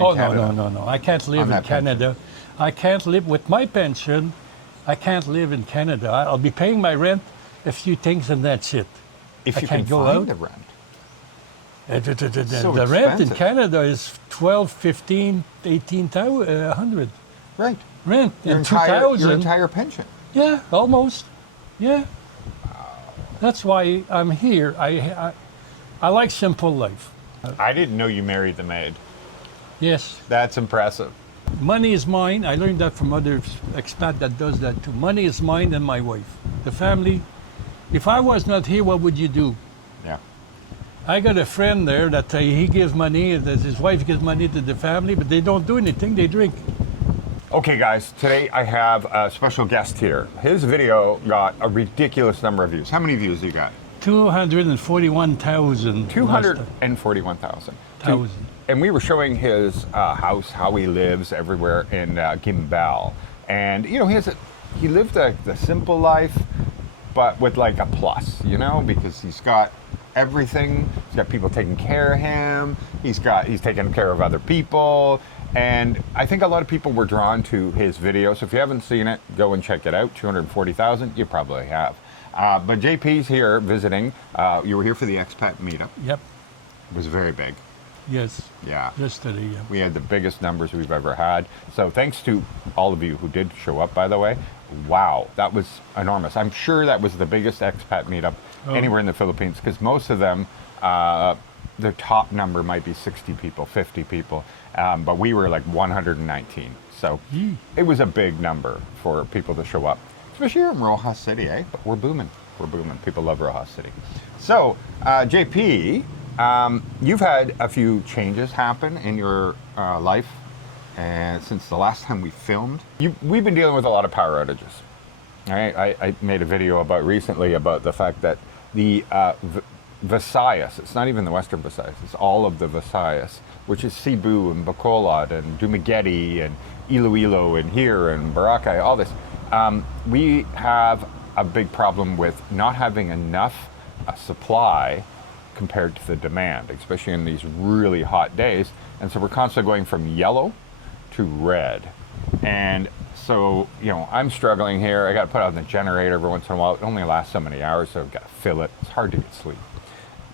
Oh, Canada? no. I can't live in Canada. I can't live with my pension. I can't live in Canada. I'll be paying my rent, a few things, and that's it. If you can't can go find out. the rent. The rent in Canada is 12, 15, 18,000 Right. rent. Your In 2000, your entire pension. yeah, almost. Yeah. That's why I'm here. I like simple life. I didn't know you married the maid. Yes. That's impressive. Money is mine. I learned that from other expat that does that too. Money is mine and my wife. The family. If I was not here, what would you do? Yeah. I got a friend there that he gives money, that his wife gives money to the family, but they don't do anything, they drink. Okay, guys, today I have a special guest here. His video got a ridiculous number of views. How many views you got? 241,000. 241,000. And we were showing his house, how he lives everywhere in Guimbal. And, you know, he lived the simple life, but with like a plus, you know, because he's got everything. He's got people taking care of him. He's taking care of other people. And I think a lot of people were drawn to his video. So if you haven't seen it, go and check it out. 240,000, you probably have. But JP's here visiting. You were here for the expat meetup. Yep. It was very big. Yes. Yeah. Yesterday, yeah. We had the biggest numbers we've ever had. So thanks to all of you who did show up, by the way. Wow, that was enormous. I'm sure that was the biggest expat meetup anywhere in the Philippines, because most of them, their top number might be 60 people, 50 people, but we were like 119. So it was a big number for people to show up, especially here in Rojas City, eh? But we're booming. We're booming. People love Rojas City. So, JP, you've had a few changes happen in your life since the last time we filmed. We've been dealing with a lot of power outages. I made a video recently about the fact that the Visayas, it's not even the Western Visayas, it's all of the Visayas, which is Cebu and Bacolod and Dumaguete and Iloilo and here and Boracay, all this. We have a big problem with not having enough supply compared to the demand, especially in these really hot days. And so we're constantly going from yellow to red. And so, you know, I'm struggling here. I got to put on the generator every once in a while. It only lasts so many hours, so I've got to fill it. It's hard to get sleep.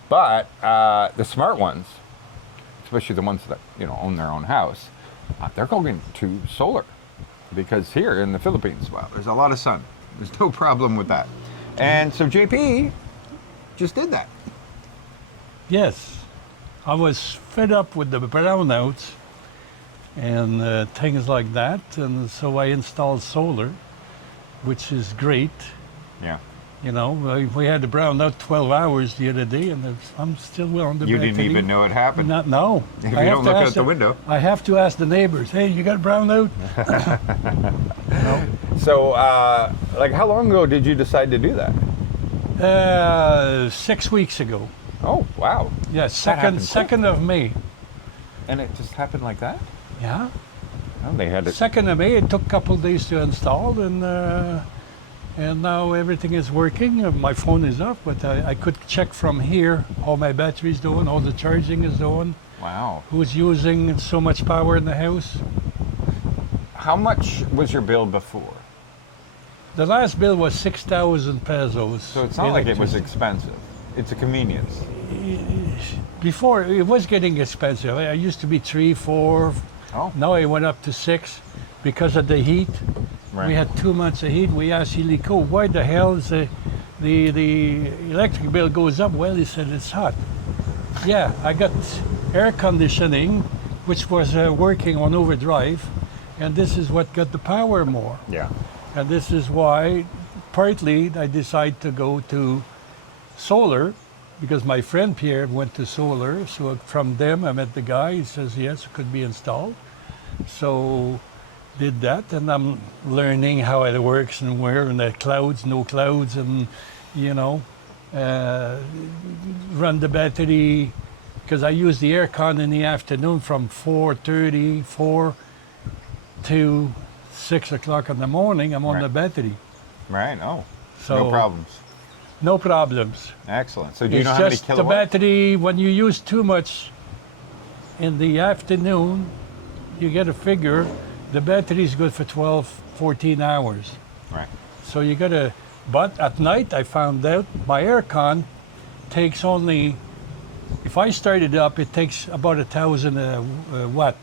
But the smart ones, especially the ones that, you know, own their own house, they're going to solar. Because here in the Philippines, well, there's a lot of sun. There's no problem with that. And so JP just did that. Yes. I was fed up with the brownouts and things like that, and so I installed solar, which is great. Yeah. You know, we had the brownout 12 hours the other day, and I'm still on the You didn't even know it happened. No. If you don't look out the window. I have to ask the neighbors, hey, you got brownout? No. So, like, how long ago did you decide to do that? 6 weeks ago. Oh, wow. Yeah, second of May. And it just happened like that? Yeah. Oh, they had it. 2nd of May. It took a couple of days to install, and now everything is working. My phone is up, but I could check from here how my battery's doing, how the charging is doing. Wow. Who's using so much power in the house. How much was your bill before? The last bill was 6,000 pesos. So it's not like it was expensive. It's a convenience. Before, it was getting expensive. I used to be 3, 4. Oh. Now it went up to 6 because of the heat. Right. We had 2 months of heat. We asked Helico, why the hell is the electric bill goes up? Well, he said, it's hot. Yeah, I got air conditioning, which was working on overdrive, and this is what got the power more. Yeah. And this is why, partly, I decided to go to solar, because my friend Pierre went to solar. So from them, I met the guy. He says, yes, it could be installed. So did that, and I'm learning how it works and where, and the clouds, no clouds, and, you know, run the battery, because I use the aircon in the afternoon from 4 to 6 o'clock in the morning. I'm on the battery. Right. Oh, so no problems. No problems. Excellent. So do you It's know how many just the kilowatts? battery, when you use too much in the afternoon, you get a figure, the battery is good for 12, 14 hours. Right. So you got to, but at night I found out my aircon takes only, if I start it up, it takes about 1,000 watt.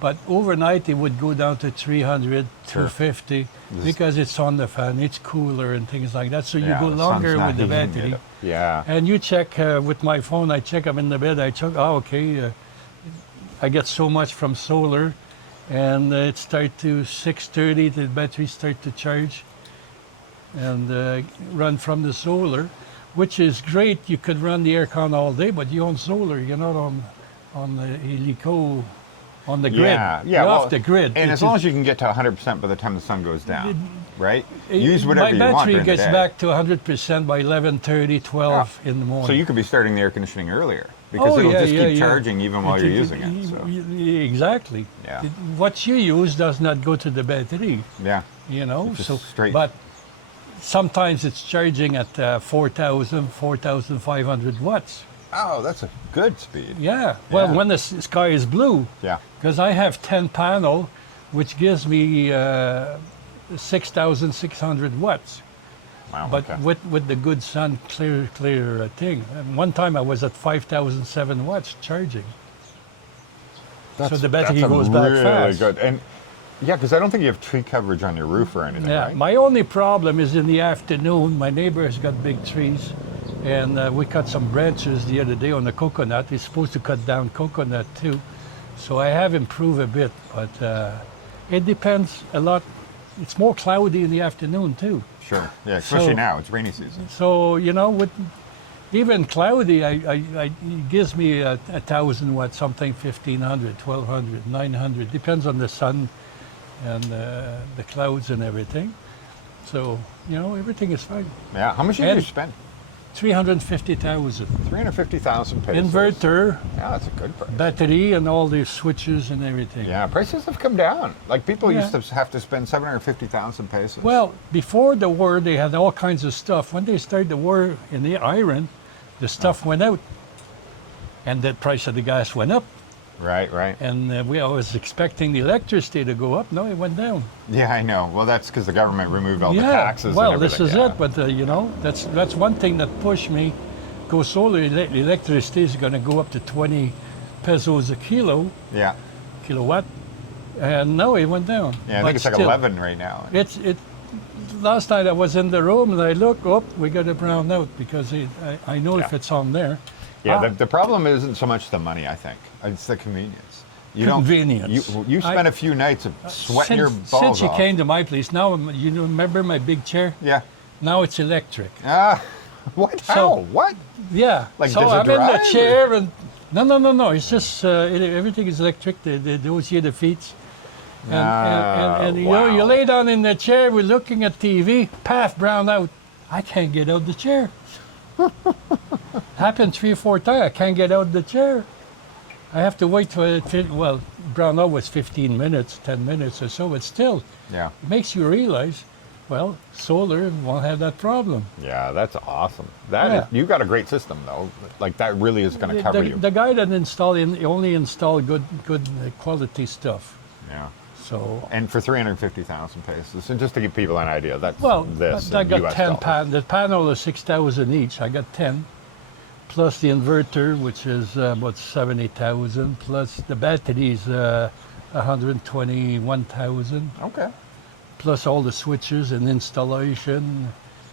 But overnight it would go down to 300, Sure. 250 because it's on the fan, it's cooler and things like that. So you Yeah, go the longer sun's not with the heating it battery. up. Yeah. And you check with my phone, I check, I'm in the bed, I check, okay, I get so much from solar. And it starts to 6:30, the battery start to charge and run from the solar, which is great. You could run the aircon all day, but you own solar. You're not on the helico, on the grid. Yeah, You're well, off the grid. And as long as you can get to 100% by the time the sun goes down, right? Use whatever you want My battery during the gets day. back to 100% by 11:30, 12 in the morning. So you could be starting the air conditioning earlier because it'll just keep charging even while you're using it. So. Exactly. Yeah. What you use does not go to the battery. Yeah. You know, It's so just straight. but sometimes it's charging at 4,000, 4,500 watts. Oh, that's a good speed. Yeah. Well, Yeah. when the sky is blue, Yeah. because I have 10 panel, which gives me 6,600 watts. Wow. But okay. with the good sun, clear thing. And one time I was at 5,007 watts charging. So the battery that's a goes back really fast. good. And yeah, because I don't think you have tree coverage on your roof or anything, Yeah, right? my only problem is in the afternoon. My neighbor has got big trees, and we cut some branches the other day on the coconut. He's supposed to cut down coconut too, so I have improved a bit, but it depends a lot. It's more cloudy in the afternoon too. Sure. Yeah, especially So- now. It's rainy season. So you know, with even cloudy, it gives me 1,000 watts, something 1,500, 1,200, 900, depends on the sun and the clouds and everything. So, you know, everything is fine. Yeah. How much did And- you spend? 350,000. 350,000 pesos. Inverter, Yeah, that's a good price. battery, and all the switches and everything. Yeah, prices have come down. Like people Yeah. used to have to spend 750,000 pesos. Well, before the war, they had all kinds of stuff. When they started the war in the Iran, the stuff went out, and the price of the gas went up. right, right. And I was expecting the electricity to go up. No, it went down. Yeah, I know. Well, that's because the government removed all the Yeah, taxes. well, and this everything. is Yeah. it. But you know, that's one thing that pushed me. Go solar. Electricity is going to go up to 20 pesos a kilowatt, and no, it went down. Yeah, I But think it's like still, 11 right now. It. Last night I was in the room and I look up. We got a brown out because I know if Yeah. it's on there. Yeah, Ah. the problem isn't so much the money, I think. It's the convenience. You Convenience. Don't, you spend a few nights of sweating your balls Since you off. came to my place, now you remember my big chair? Yeah. Now it's electric. Ah, what? So- How? What? Yeah. Like, so does it I'm in the drive, chair and no. It's just everything is electric. Those here the feet. And you know, you wow. lay down in the chair. We're looking at TV. Path brown out. I can't get out the chair. Happened 3 or 4 times. I can't get out the chair. I have to wait for it. Well, brown out was 15 minutes, 10 minutes or so. But still, Yeah. it makes you realize. Well, solar won't have that problem. Yeah, that's awesome. That Yeah. is, you got a great system though. Like that really is going to cover you. The guy that installed it only installed good quality stuff. Yeah. So And for 350,000 pesos, and just to give people an idea, that's well, this I in got US 10 dollars. pan. The panel is 6,000 each. I got 10, plus the inverter, which is about 70,000, plus the batteries, 121,000, Okay. plus all the switches and installation.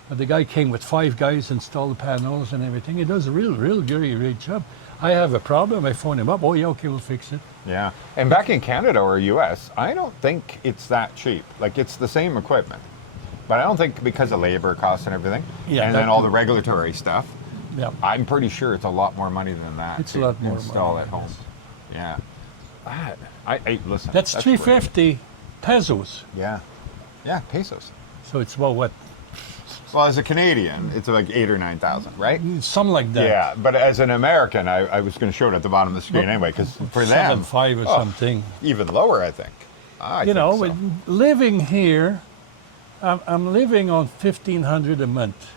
The guy came with 5 guys, install the panels and everything. He does a real great job. I have a problem. I phone him up. Oh yeah, okay, we'll fix it. Yeah. And back in Canada or US, I don't think it's that cheap. Like it's the same equipment. But I don't think because of labor costs and everything, Yeah, and that then all too. the regulatory stuff, Yeah. I'm pretty sure it's a lot more money than that It's a to lot more install money, at home. yes. Yeah. Listen. That's great. 350 pesos. Yeah. Yeah, pesos. So it's about what? Well, as a Canadian, it's like 8,000 or 9,000, right? Something like that. Yeah, but as an American, I was going to show it at the bottom of the screen anyway, because for them, 7.5 or oh, something. even lower, I think. I You think know, so. with living here, I'm living on 1,500 a month.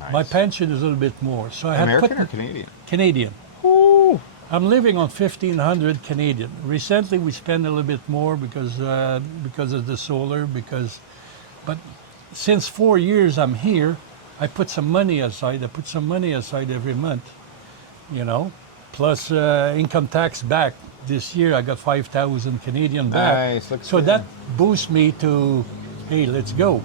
Nice. My pension is a little bit more, so I had American or put Canadian? Canadian. Ooh. I'm living on 1,500 Canadian. Recently, we spend a little bit more because of the solar. But since 4 years I'm here, I put some money aside. I put some money aside every month, you know, plus income tax back. This year I got 5,000 Canadian back. Nice, looks so good. that boosts me to, hey, let's go.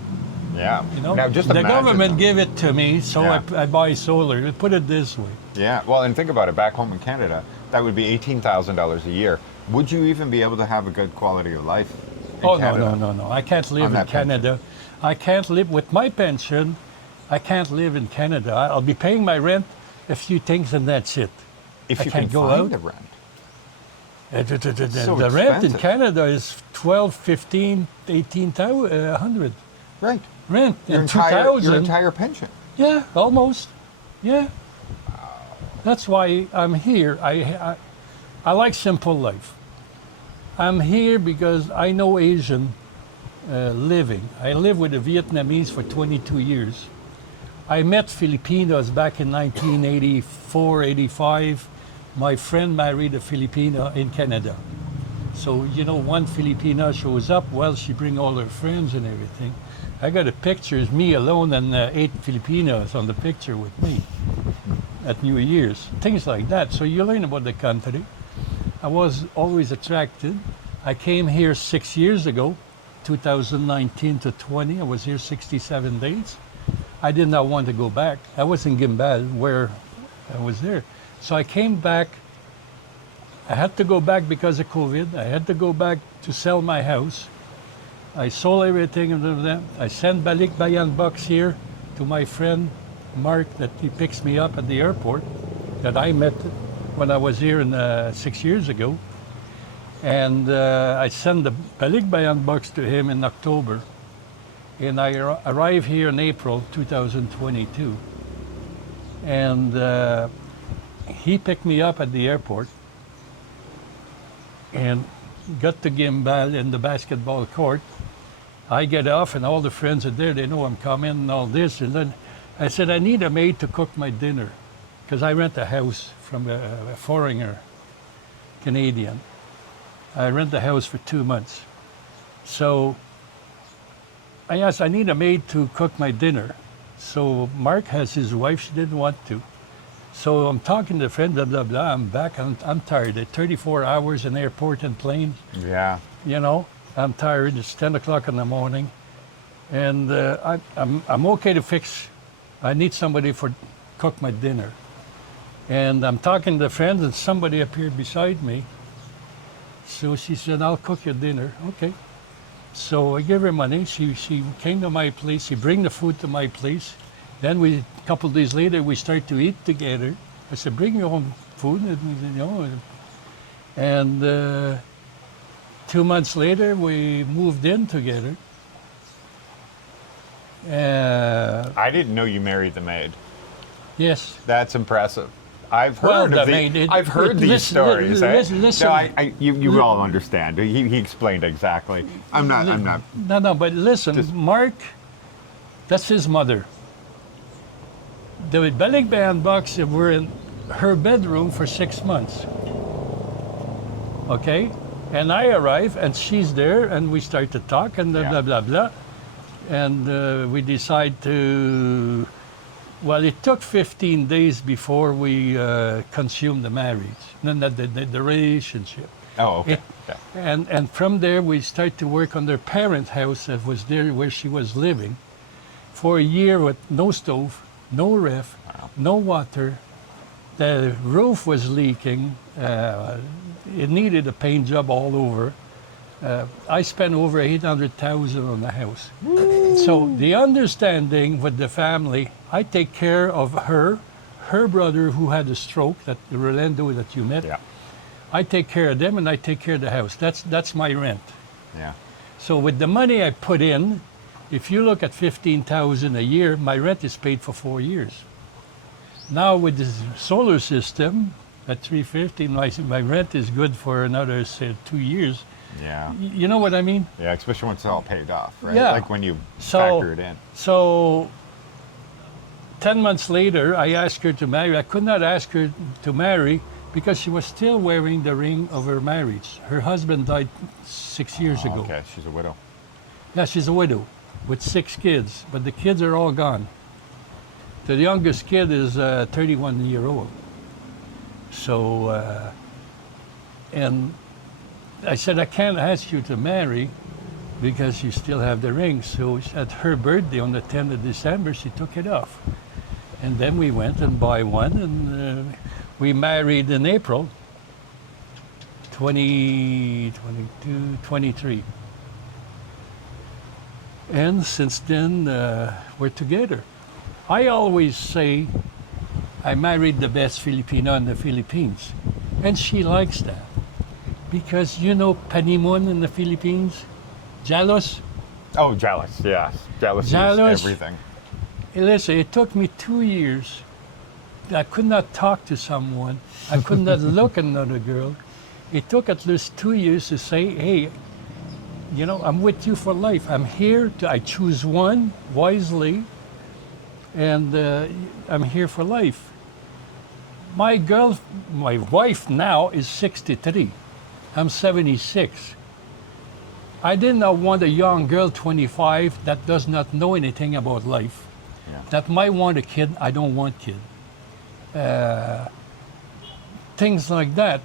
Yeah. You know, Now, just the imagine government them. gave it to me, so Yeah. I buy solar. Put it this way. Yeah. Well, and think about it. Back home in Canada, that would be $18,000 a year. Would you even be able to have a good quality of life in Oh, Canada? no. I can't live On in that pension. Canada. I can't live with my pension. I can't live in Canada. I'll be paying my rent, a few things, and that's it. If I you can't can go find out. a rent. The so rent in expensive. Canada is 12, 15, 18,000 Right. rent. Your And entire, 2,000. your entire pension. Yeah, almost. Yeah. That's why I'm here. I like simple life. I'm here because I know Asian living. I lived with the Vietnamese for 22 years. I met Filipinos back in 1984, 85. My friend married a Filipina in Canada. So, you know, one Filipina shows up, well, she bring all her friends and everything. I got a picture, it's me alone and 8 Filipinos on the picture with me at New Year's. Things like that. So you learn about the country. I was always attracted. I came here 6 years ago, 2019 to 20. I was here 67 days. I did not want to go back. I was in Guimbal where I was there. So I came back. I had to go back because of COVID. I had to go back to sell my house. I sold everything and everything. I sent balik bayan bucks here to my friend Mark that he picks me up at the airport that I met when I was here 6 years ago. And I sent the balik bayan bucks to him in October. And I arrived here in April 2022. And he picked me up at the airport and got to Guimbal in the basketball court. I get off and all the friends are there. They know I'm coming and all this. And then I said, I need a maid to cook my dinner because I rent a house from a foreigner, Canadian. I rent the house for 2 months. So I asked, I need a maid to cook my dinner. So Mark has his wife, she didn't want to. So I'm talking to a friend, blah, blah, blah. I'm back, I'm tired. At 34 hours in airport and plane, Yeah. you know, I'm tired. It's 10 o'clock in the morning. And I'm okay to fix, I need somebody for cook my dinner. And I'm talking to friends and somebody appeared beside me. So she said, I'll cook your dinner. Okay. So I gave her money. She came to my place. She bring the food to my place. Then a couple days later, we start to eat together. I said, bring your own food. And, you know, and 2 months later, we moved in together. I didn't know you married the maid. Yes. That's impressive. I've Well, heard the of maid, I've heard these listen, stories. listen. No, you all understand. He explained exactly. I'm not. No, but listen, Just- Mark, that's his mother. The balik bayan box were in her bedroom for 6 months. Okay? And I arrive and she's there and we start to talk and blah, Yeah. blah, blah, blah. And we decide to, well, it took 15 days before we consumed the marriage, the relationship. Oh, okay. It- Yeah. And from there, we start to work on their parent house that was there where she was living for a year with no stove, no ref, no water. The roof was leaking. It needed a paint job all over. I spent over 800,000 on the house. So the understanding with the family, I take care of her brother who had a stroke, that Rolando that you met. Yeah. I take care of them and I take care of the house. That's my rent. Yeah. So with the money I put in, if you look at 15,000 a year, my rent is paid for 4 years. Now with the solar system at 350, my rent is good for another, say, 2 years. Yeah. You know what I mean? Yeah. Especially once it's all paid off, right? Yeah. Like when you So- factor it in. So 10 months later, I asked her to marry. I could not ask her to marry because she was still wearing the ring of her marriage. Her husband died 6 years ago. Okay, she's a widow. Yeah, she's a widow with 6 kids, but the kids are all gone. The youngest kid is 31-year-old. So, and I said, I can't ask you to marry because you still have the ring. So at her birthday on the 10th of December, she took it off. And then we went and buy one, and we married in April 2022, 23. And since then, we're together. I always say I married the best Filipina in the Philippines. And she likes that. Because you know Panimon in the Philippines? Jealous? Oh, jealous, yes. Jealous Jealous. is everything. Hey, listen, it took me 2 years. I could not talk to someone. I could not look at another girl. It took at least 2 years to say, hey, you know, I'm with you for life. I'm here I choose one wisely, and I'm here for life. My wife now is 63. I'm 76. I did not want a young girl, 25, that does not know anything about life. Yeah. That might want a kid. I don't want kid. Things like that.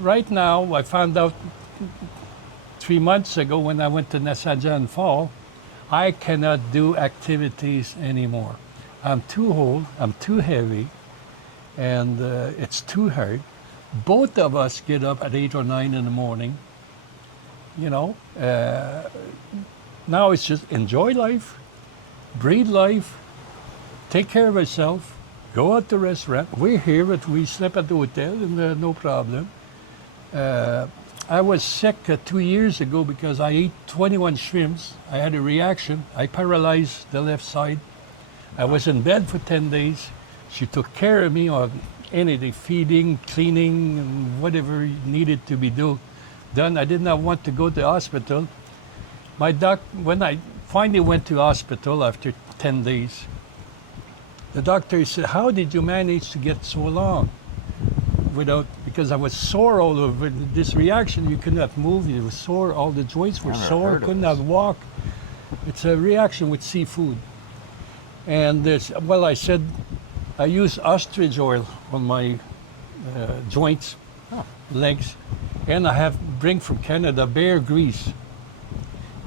Right now, I found out 3 months ago when I went to Nasadjan Fall, I cannot do activities anymore. I'm too old, I'm too heavy, and it's too hard. Both of us get up at 8 or 9 in the morning. You know, now it's just enjoy life, breathe life, take care of yourself, go out to restaurant. We're here, but we sleep at the hotel, and no problem. I was sick 2 years ago because I ate 21 shrimps. I had a reaction. I paralyzed the left side. I was in bed for 10 days. She took care of me on anything, feeding, cleaning, and whatever needed to be done. I did not want to go to the hospital. When I finally went to the hospital after 10 days, the doctor said, how did you manage to get so long? Because I was sore all over. This reaction, you could not move. You were sore. All the joints were sore. Could not walk. It's a reaction with seafood. And I said, I use ostrich oil on my joints, legs, and I bring from Canada bear grease.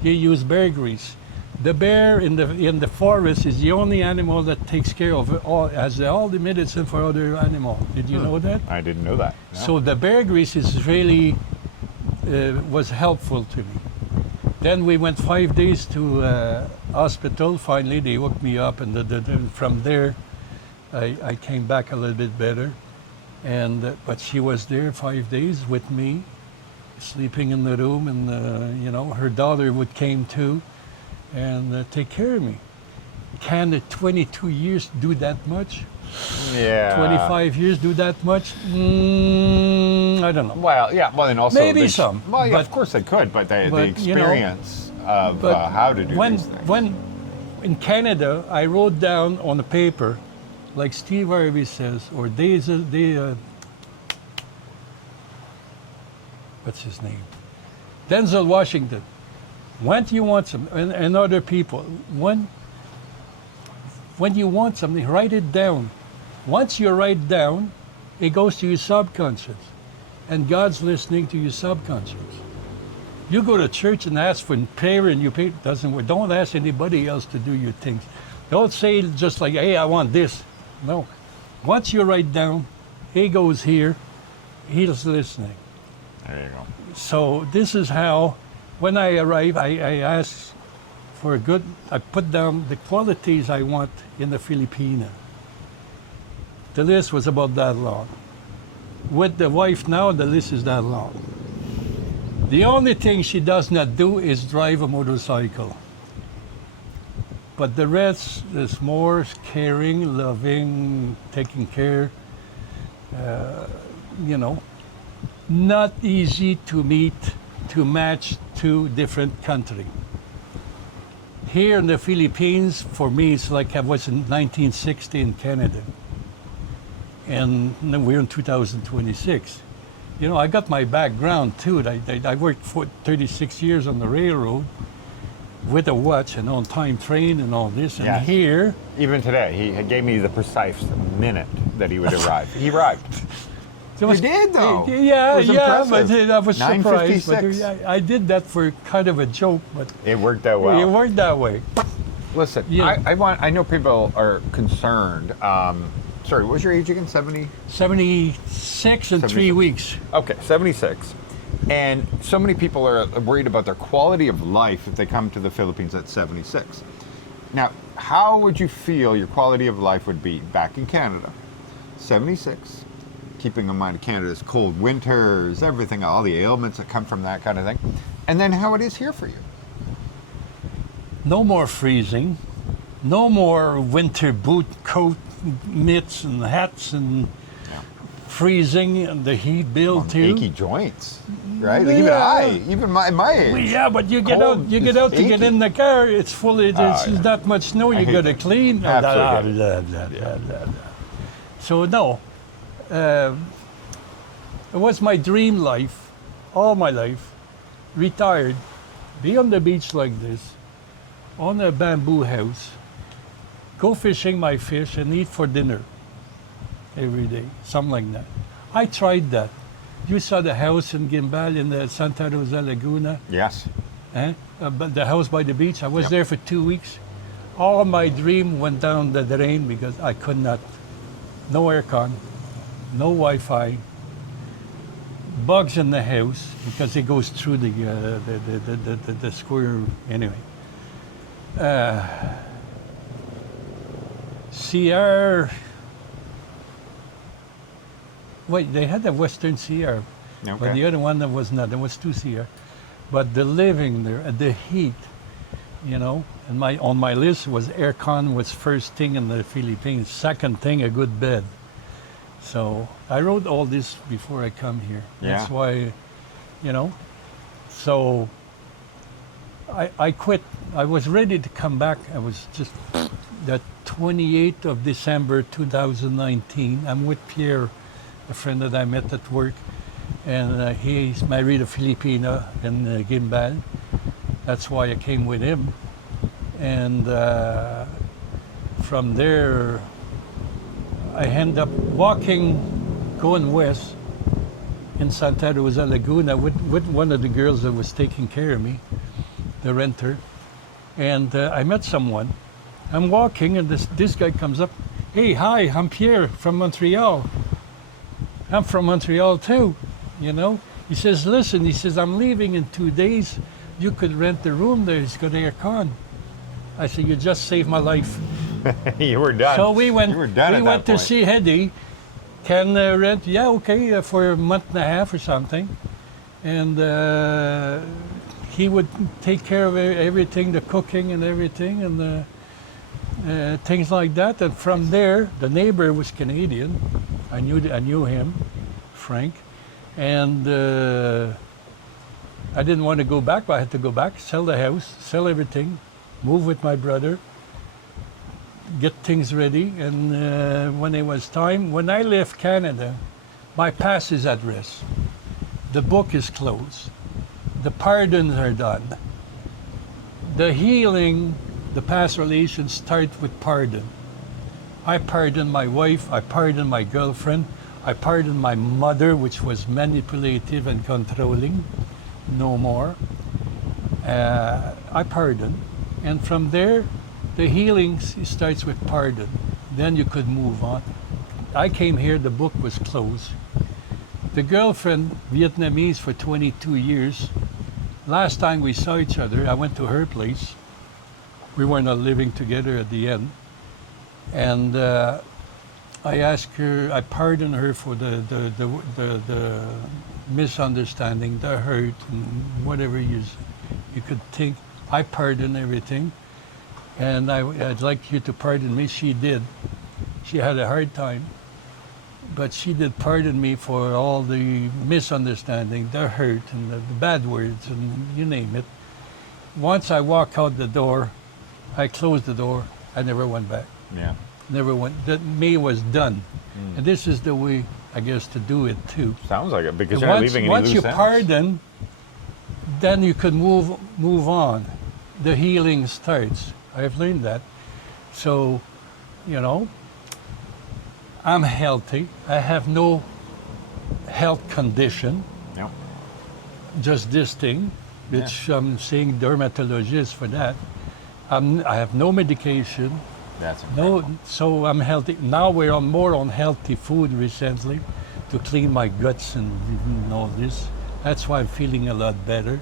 You use bear grease. The bear in the forest is the only animal that takes care of it all, has all the medicine for other animals. Did you know that? I didn't know that. No. So the bear grease is really was helpful to me. Then we went 5 days to hospital. Finally, they woke me up, and from there, I came back a little bit better. And but she was there 5 days with me, sleeping in the room, and you know, her daughter came too, and take care of me. Can 22 years do that much? Yeah. 25 years do that much? I don't know. Well, yeah. Well, and also Maybe some. Well, yeah, but, of course they could, but the but, experience of but how to do these things. When in Canada, I wrote down on a paper, like Steve Harvey says, or what's his name? Denzel Washington. When you want something, and other people, when you want something, write it down. Once you write down, it goes to your subconscious, and God's listening to your subconscious. You go to church and ask for prayer, and you pay, doesn't work. Don't ask anybody else to do your things. Don't say just like, hey, I want this. No. Once you write down, he goes here, he's listening. There you go. So this is how, when I arrive, I ask for I put down the qualities I want in the Filipina. The list was about that long. With the wife now, the list is that long. The only thing she does not do is drive a motorcycle. But the rest is more caring, loving, taking care, you know. Not easy to match two different countries. Here in the Philippines, for me, it's like I was in 1960 in Canada. and then we're in 2026. You know, I got my background too. I worked for 36 years on the railroad with a watch and on-time train and all this. And Yes. here, Even today, he gave me the precise minute that he would arrive. He arrived. there was, did, though. Yeah, It was yeah, but impressive. I was surprised. But 9:56. I did that for kind of a joke, but It worked out well. it worked that way. Listen, Yeah. I know people are concerned. Sorry, what was your age again? 70? 76 in 3 76. weeks. Okay, 76. And so many people are worried about their quality of life if they come to the Philippines at 76. Now, how would you feel your quality of life would be back in Canada? 76, keeping in mind Canada's cold winters, everything, all the ailments that come from that kind of thing. And then how it is here for you. No more freezing. No more winter boot, coat, mitts, and hats, and freezing, and the heat bill too. Achy joints, right? Yeah. Even my age. Well, yeah, but you get Cold out. You get is out to get achy. in the car. It's fully. There's yeah. that much snow. You hate got to that. clean. Absolutely. Blah. So no, it was my dream life, all my life. Retired, be on the beach like this, on a bamboo house, go fishing my fish and eat for dinner every day, something like that. I tried that. You saw the house in Guimbal in the Santa Rosa Laguna, Yes. but the house by the beach. I was Yep. there for 2 weeks. All my dream went down the drain because I could not. No aircon, no Wi-Fi, bugs in the house because it goes through the square anyway. CR. Wait, they had a Western CR, but Okay. the other one that was not. There was 2 CR, but the living there, the heat, you know. And on my list was aircon was first thing in the Philippines. Second thing, a good bed. So I wrote all this before I come here. Yeah. That's why, you know. So I quit. I was ready to come back. I was just the 28th of December 2019. I'm with Pierre, a friend that I met at work, and he's married a Filipina in Guimbal. That's why I came with him. And from there, I end up walking, going west in Santa Rosa Laguna with one of the girls that was taking care of me, the renter. And I met someone. I'm walking, and this guy comes up. Hey, hi, I'm Pierre from Montreal. I'm from Montreal too, you know. He says, listen, he says, I'm leaving in 2 days. You could rent the room there. It's got aircon. I said, you just saved my life. You were done. So we went. You were done We at went that to point. see Hedy. Can rent? Yeah, okay, for a month and a half or something, and he would take care of everything, the cooking and everything, and things like that. And from there, the neighbor was Canadian. I knew him, Frank, and I didn't want to go back, but I had to go back, sell the house, sell everything, move with my brother, get things ready. And when it was time, when I left Canada, my past is at rest. The book is closed. The pardons are done. The healing, the past relations start with pardon. I pardon my wife, I pardon my girlfriend, I pardon my mother, which was manipulative and controlling. No more. I pardon. And from there, the healing starts with pardon. Then you could move on. I came here, the book was closed. The girlfriend, Vietnamese for 22 years. Last time we saw each other, I went to her place. We were not living together at the end. And I asked her, I pardoned her for the misunderstanding, the hurt, and whatever you could think. I pardon everything. And I'd like you to pardon me. She did. She had a hard time. But she did pardon me for all the misunderstanding, the hurt, and the bad words, and you name it. Once I walked out the door, I closed the door. I never went back. Yeah. never went. That me was done, and this is the way I guess to do it too. Sounds like it, because And you're not leaving any once loose you ends. pardon, then you can move on. The healing starts. I've learned that. So, you know, I'm healthy. I have no health condition, Yep. just this thing, which I'm seeing dermatologists for that. I have no medication. That's incredible. No, so I'm healthy. Now we're on more on healthy food recently to clean my guts and all this. That's why I'm feeling a lot better.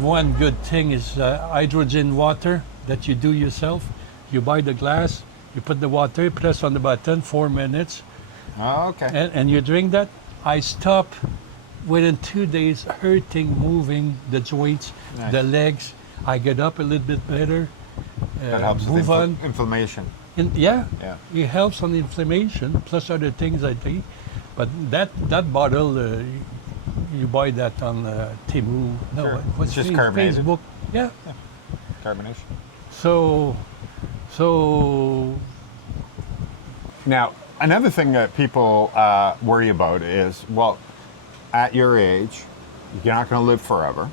One good thing is hydrogen water that you do yourself. You buy the glass, you put the water, press on the button, 4 minutes, Oh, okay. and you drink that. I stop within 2 days hurting, moving the joints, Nice. the legs. I get up a little bit better. That helps move with on. inflammation. Yeah, Yeah. it helps on inflammation, plus other things I take. But that bottle, you buy that on Temu. No, Sure. what's It's just carbonated. Facebook? Yeah. Carbonation. So Now, another thing that people worry about is, well, at your age, you're not going to live forever.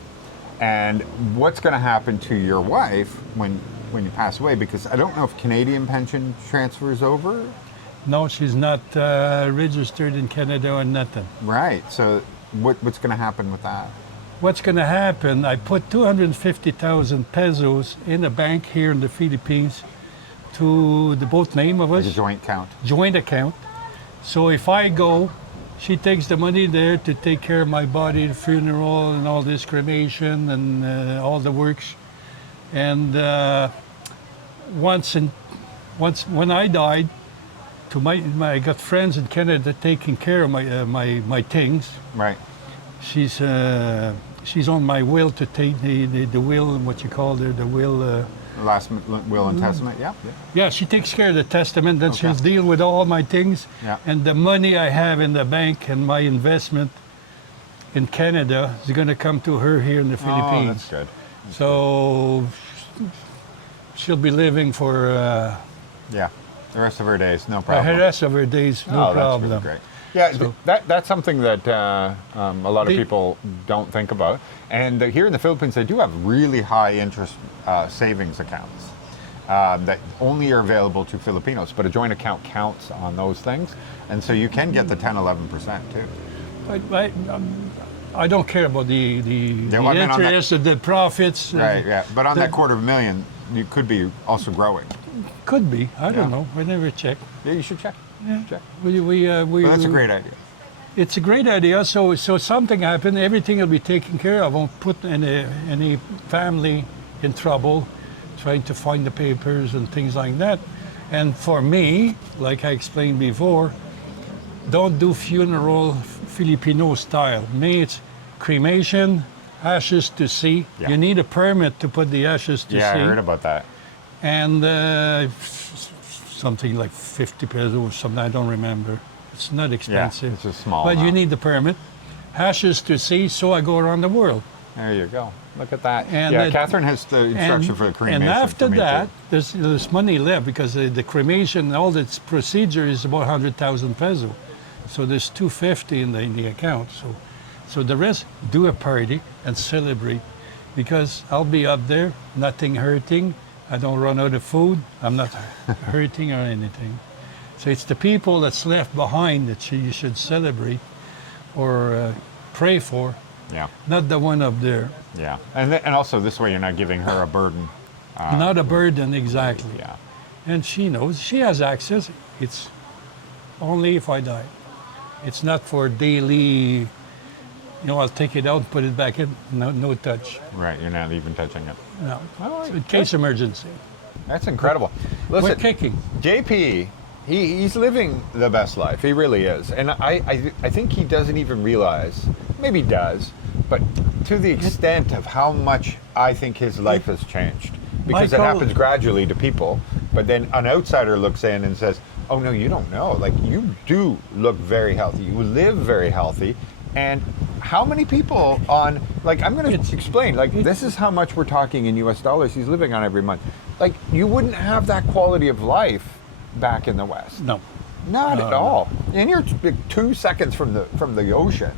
And what's going to happen to your wife when you pass away? Because I don't know if Canadian pension transfers over. no, she's not registered in Canada or nothing. Right. So what's going to happen with that? What's going to happen? I put 250,000 pesos in a bank here in the Philippines to the both name of Like a us. joint count. Joint account. So if I go, she takes the money there to take care of my body, the funeral, and all this cremation and all the works. And once when I died, I got friends in Canada taking care of my things. Right. She's on my will to take the will, what you call the will. Last will and testament. Yeah. Yeah, she takes care of the testament, then Okay. she'll deal with all my things. Yeah. And the money I have in the bank and my investment in Canada is going to come to her here in the Oh, Philippines. that's good. So she'll be living for Yeah. The rest of her days, no the problem. rest of her days, no Oh, problem. that's really great. Yeah, So- that's something that a lot of The- people don't think about. And here in the Philippines, they do have really high interest savings accounts that only are available to Filipinos, but a joint account counts on those things. And so you can get the 10, 11% too. I don't care about the well, I mean, on that- interest of the profits. Right, yeah. But on that the- $250,000, you could be also growing. Could be. I don't Yeah. know. I never checked. Yeah, you should check. Yeah. Check. We But that's a great idea. It's a great idea. So something happened, everything will be taken care of. I won't put any family in trouble trying to find the papers and things like that. And for me, like I explained before, don't do funeral Filipino style. Me, it's cremation, ashes to sea. Yeah. You need a permit to put the ashes to Yeah, sea. I heard about that. And something like 50 pesos or something, I don't remember. It's not expensive. it's a small But you amount. need the permit. Ashes to sea, so I go around the world. There you go. Look at that. And yeah, it- Catherine has the instruction for the cremation. And after for me, that, too. there's money left because the cremation and all this procedure is about 100,000 peso. So there's 250 in the account. So the rest, do a party and celebrate, because I'll be up there, nothing hurting. I don't run out of food. I'm not hurting or anything. So it's the people that's left behind that you should celebrate or pray for, Yeah, not the one up there. yeah. And also this way you're not giving her a burden. Not a burden, exactly. Yeah. And she knows, she has access. It's only if I die. It's not for daily, I'll take it out, put it back in, no touch. Right, you're not even touching it. No. Oh, So in case emergency. That's incredible. We're Listen, kicking. JP, he's living the best life. He really is. And I think he doesn't even realize, maybe he does, but to the extent of how much I think his life has changed. Because it Michael- happens gradually to people, but then an outsider looks in and says, oh no, you don't know. Like, you do look very healthy. You live very healthy. And how many people on, like, I'm going to It's- explain, like, this is how much we're talking in US dollars he's living on every month. Like, you wouldn't have that quality of life back in the West. No. Not at No. all. And you're 2 seconds from the ocean,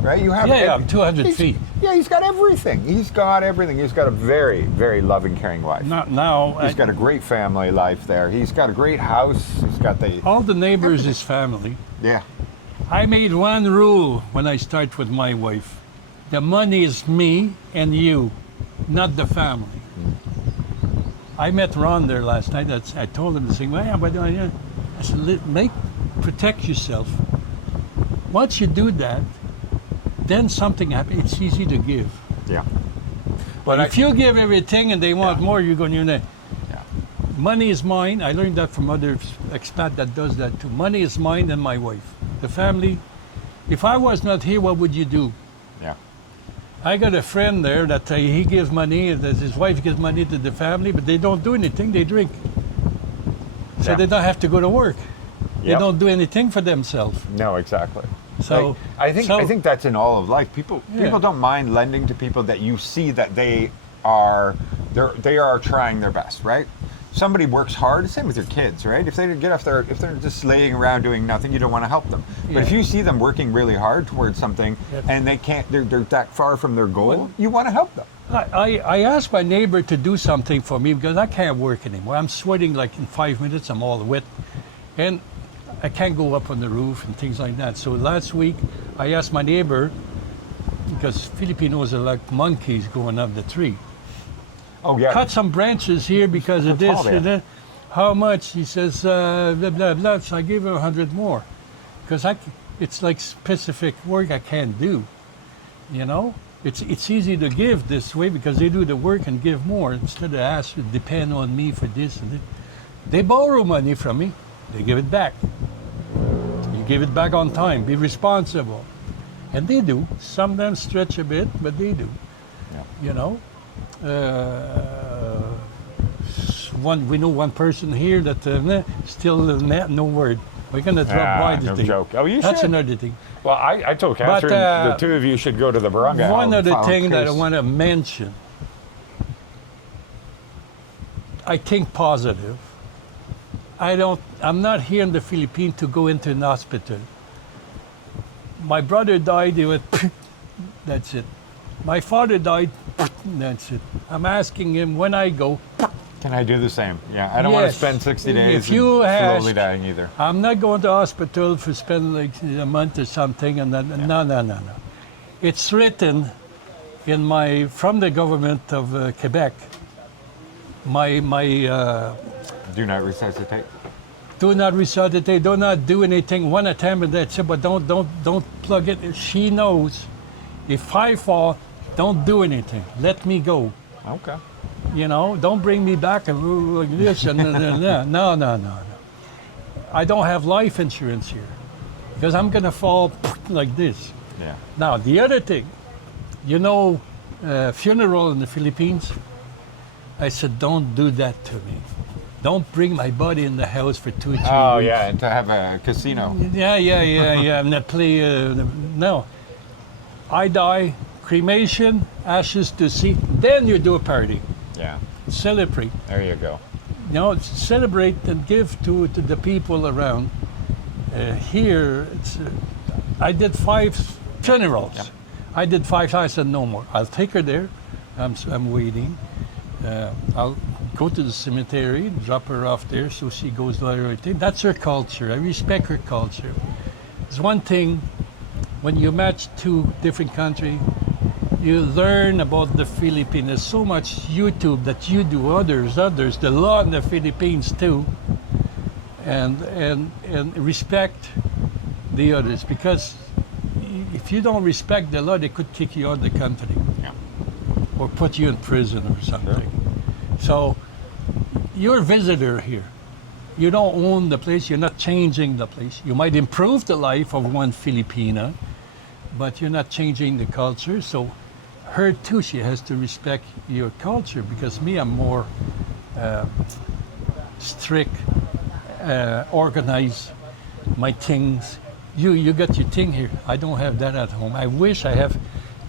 right? You have Yeah, I'm 200 he's- feet. Yeah, he's got everything. He's got everything. He's got a very, very loving, caring wife. Not now. He's got a great family life there. He's got a great house. He's got the all the neighbors is family. yeah. I made one rule when I start with my wife. The money is me and you, not the family. I met Ron there last night. I told him the same way. But I said, protect yourself. Once you do that, then something happens. It's easy to give. Yeah. But if you give everything and they want more, you're going to. Yeah. Money is mine. I learned that from other expat that does that too. Money is mine and my wife. The family. If I was not here, what would you do? Yeah. I got a friend there that he gives money, that his wife gives money to the family, but they don't do anything. They drink. So Yeah. they don't have to go to work. They Yep. don't do anything for themselves. No, exactly. So Like, I think that's in all of life. People Yeah. don't mind lending to people that you see that they are trying their best, right? Somebody works hard. Same with your kids, right? If they get off if they're just laying around doing nothing, you don't want to help them. But if Yeah. you see them working really hard towards something Yep. and they're that far from their goal, you want to help them. I asked my neighbor to do something for me because I can't work anymore. I'm sweating like in 5 minutes. I'm all wet. And I can't go up on the roof and things like that. So last week, I asked my neighbor, because Filipinos are like monkeys going up the tree. Oh yeah. Cut some branches here because of What's all this and that. How much? He says, blah, blah, blah. So I gave him 100 more. Because it's like specific work I can't do. You know? It's easy to give this way because they do the work and give more instead of ask to depend on me for this and that. They borrow money from me. They give it back. You give it back on time. Be responsible. And they do. Some of them stretch a bit, but they do. Yeah. You know? We know one person here that still no word. We're going to drop by the no thing. joke. Oh, you That's should. another thing. Well, I told Catherine the two of you should go to the barangay. One other File thing that I case. want to mention. I think positive. I'm not here in the Philippines to go into an hospital. My brother died, he went, that's it. My father died, that's it. I'm asking him when I go, Can I do the same? Yeah, I don't want to Yes. spend 60 days If you and slowly ask- dying either. I'm not going to hospital for spend like a month or something. And then, no. It's written in from the government of Quebec. My Do not resuscitate. do not resuscitate, do not do anything. One attempt and that's it. But don't plug it. She knows. If I fall, don't do anything. Let me go. Okay. You know, don't bring me back and like this and no. I don't have life insurance here because I'm gonna fall like this. Yeah. Now the other thing, funeral in the Philippines. I said, don't do that to me. Don't bring my body in the house for 2 or 3 Oh weeks. yeah, and to have a casino. Yeah. I'm not play. No. I die, cremation, ashes to sea. Then you do a party. Yeah. Celebrate. There you go. Celebrate and give to the people around. Here, I did 5 funerals. Yeah. I did 5. I said no more. I'll take her there. I'm waiting. I'll go to the cemetery, drop her off there, so she goes to her thing. That's her culture. I respect her culture. There's one thing when you match 2 different countries. You learn about the Philippines. There's so much YouTube that you do, others, the law in the Philippines too, and respect the others, because if you don't respect the law, they could kick you out of the country, Yeah. or put you in prison or something. So you're a visitor here. You don't own the place. You're not changing the place. You might improve the life of one Filipina, but you're not changing the culture. So her too, she has to respect your culture, because me, I'm more strict, organized, my things. you got your thing here. I don't have that at home. I wish I have,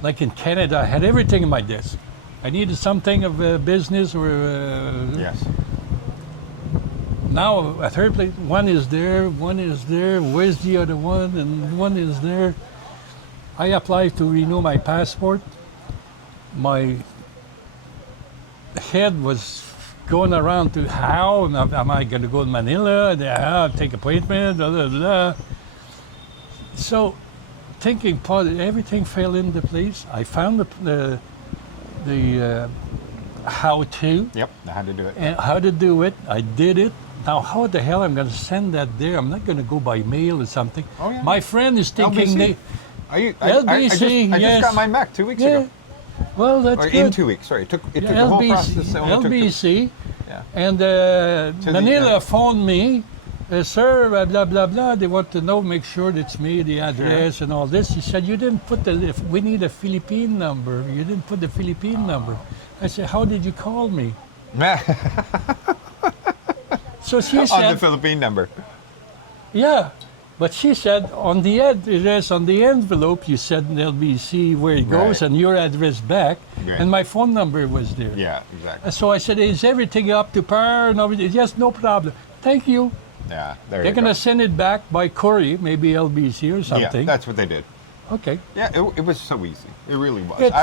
like in Canada, I had everything in my desk. I needed something of a business or Yes. now at her place, one is there, where's the other one, and one is there. I applied to renew my passport. My head was going around to how am I going to go to Manila, take appointment, blah, blah, blah. So thinking everything fell into place. I found the how to. Yep. How to do it. And how to do it. I did it. Now, how the hell I'm going to send that there? I'm not going to go by mail or something. Oh, yeah. My friend is thinking LBC. I LBC, just yes. got mine back 2 weeks Yeah. ago. Well, that's Or good. in 2 weeks. Sorry, it took the whole process. Only took LBC. Yeah. And the, Manila phoned me, sir, blah, blah, blah. They want to know, make sure it's me, the address and all this. He said, you didn't put we need a Philippine number. You didn't put the Philippine number. I said, how did you call me? So she On the said, Philippine number. yeah. But she said, on the address, on the envelope, you said LBC where it goes Right. and your address back. Right. And my phone number was there. Yeah, exactly. So I said, is everything up to par? And everything? Yes, no problem. Thank you. Yeah, there They're you going go. to send it back by courier, maybe LBC or Yeah, something. that's what they did. Okay. Yeah, it was so easy. It really was. It's-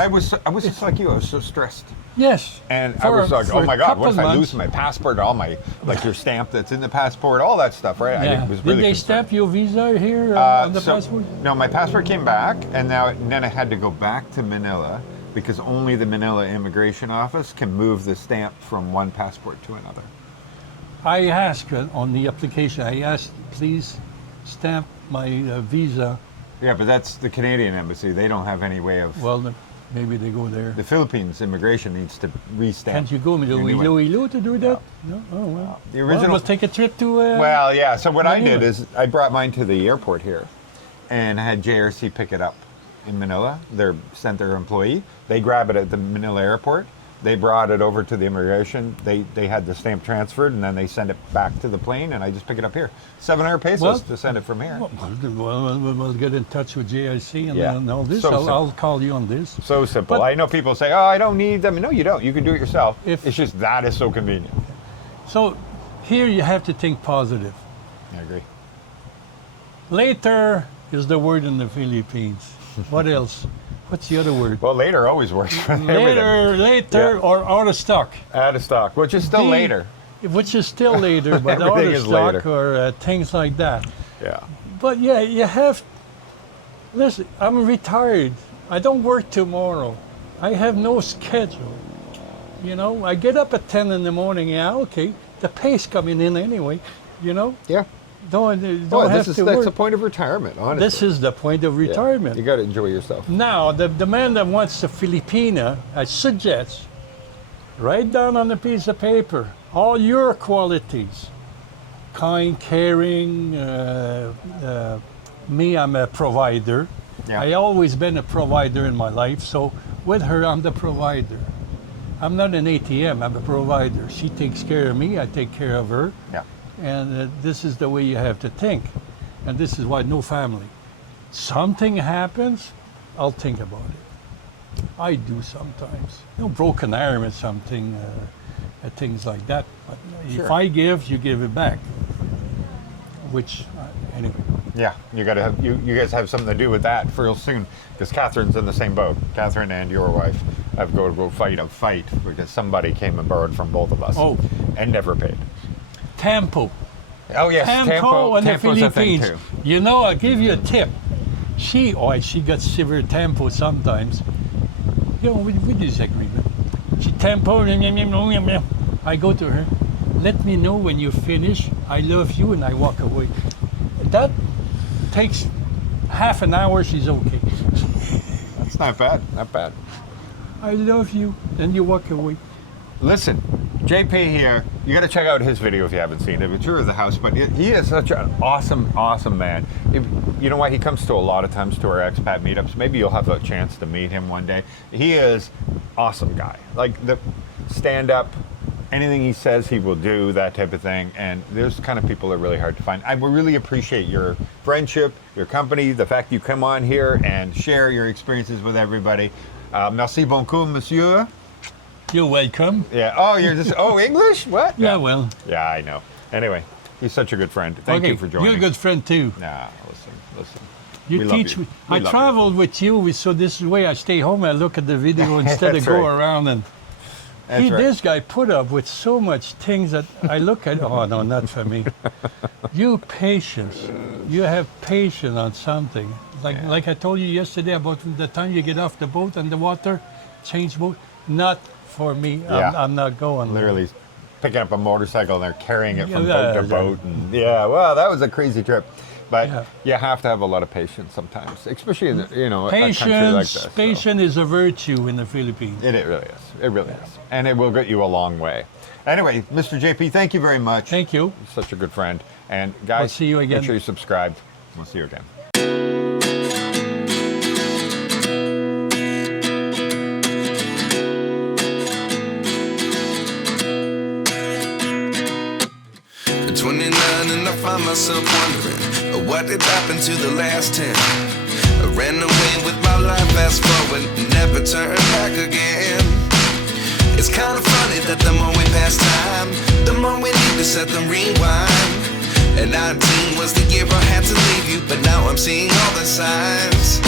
I was just like you. I was so stressed. Yes. And I For- was like, for oh my a God, couple what if I months. lose my passport, all my, like your stamp that's in the passport, all that stuff, right? Yeah. I was Did really they concerned. stamp your visa here on the So- passport? No, my passport came back, and then I had to go back to Manila because only the Manila immigration office can move the stamp from one passport to another. I asked on the application, I asked, please stamp my visa. Yeah, but that's the Canadian embassy. They don't have any way of. Well, maybe they go there. The Philippines immigration needs to restamp. Can't you go to your new one. Iloilo to do that? No. Oh, well. The Well, original. we'll take a trip to. Well, yeah. So what I Manila. did is I brought mine to the airport here, and I had JRC pick it up in Manila. Sent their employee. They grab it at the Manila airport. They brought it over to the immigration. They had the stamp transferred, and then they send it back to the plane, and I just pick it up here. 700 pesos Well- to send it from here. We'll get in touch with JIC and Yeah. all this. So I'll simple. call you on this. So simple. But- I know people say, "Oh, I don't need them." No, you don't. You can do it yourself. If- It's just that is so convenient. So here you have to think positive. I agree. Later is the word in the Philippines. What else? What's the other word? Well, later always works for everything. Later, Yeah. or out of stock. Out of stock, which is still The- later. Which is still later, but out Everything of is stock later. or things like that. Yeah. But yeah, you have. Listen, I'm retired. I don't work tomorrow. I have no schedule. You know, I get up at 10 in the morning. Yeah, okay. The pay's coming in anyway. You know, Yeah. don't have to that's work. the point of retirement, honestly. This is the point of Yeah. retirement. You got to enjoy yourself. Now, the man that wants a Filipina, I suggest, write down on a piece of paper all your qualities. Kind, caring, me, I'm a provider. Yeah. I always been a provider in my life, so with her, I'm the provider. I'm not an ATM, I'm a provider. She takes care of me, I take care of her. Yeah. And this is the way you have to think. And this is why no family. Something happens, I'll think about it. I do sometimes. Broken arm or something, things like that. But if Sure. I give, you give it back. Which, anyway. Yeah, you got to have you guys have something to do with that for real soon, because Catherine's in the same boat. Catherine and your wife have to go fight a fight because somebody came and borrowed from both of us. Oh. And never paid. Tempo. Oh yes, Tempo in the Tempo's a thing Philippines. too. You know, I'll give you a tip. She got severe tempo sometimes. You know, we disagree. She tempo. I go to her. Let me know when you finish. I love you, and I walk away. That takes half an hour. She's okay. That's not bad. Not bad. I love you, and you walk away. Listen, JP here, you got to check out his video if you haven't seen it. A tour of the house, but he is such an awesome, awesome man. You know why? He comes to a lot of times to our expat meetups. Maybe you'll have a chance to meet him one day. He is awesome guy. Like the stand-up, anything he says he will do, that type of thing. And those kind of people are really hard to find. I really appreciate your friendship, your company, the fact you come on here and share your experiences with everybody. Merci beaucoup, monsieur. You're welcome. Yeah. Oh, you're just, oh, English? What? Yeah, well. Yeah, I know. Anyway, he's such a good friend. Thank you for joining. You're a good friend too. Nah, listen. You We love teach you. me. We I love traveled with you, so this is the way I stay home. I look at the video instead of That's go right. around and. That's right. This guy put up with so much things that I look at. Oh no, not for me. You patience. You have patience on something. Like I told you yesterday about the time you get off the boat and the water, change boat. Not for me. Yeah. I'm not going. there. Literally picking up a motorcycle and they're carrying it from Yeah, boat to yeah. boat. And well, that was a crazy trip. But Yeah. you have to have a lot of patience sometimes, especially in a country like this. so. Patience is a virtue in the Philippines. It really is. It really is. And it will get you a long way. Anyway, Mr. JP, thank you very much. Thank you. You're such a good friend. And guys, I'll see you again. make sure you subscribe. We'll see you again. At 29 and I find myself wondering what did happen to the last 10. I ran away with my life, fast forward, never turn back again. It's kind of funny that the more we pass time, the more we need to set the rewind. And 19 was the year I had to leave you, but now I'm seeing all the signs.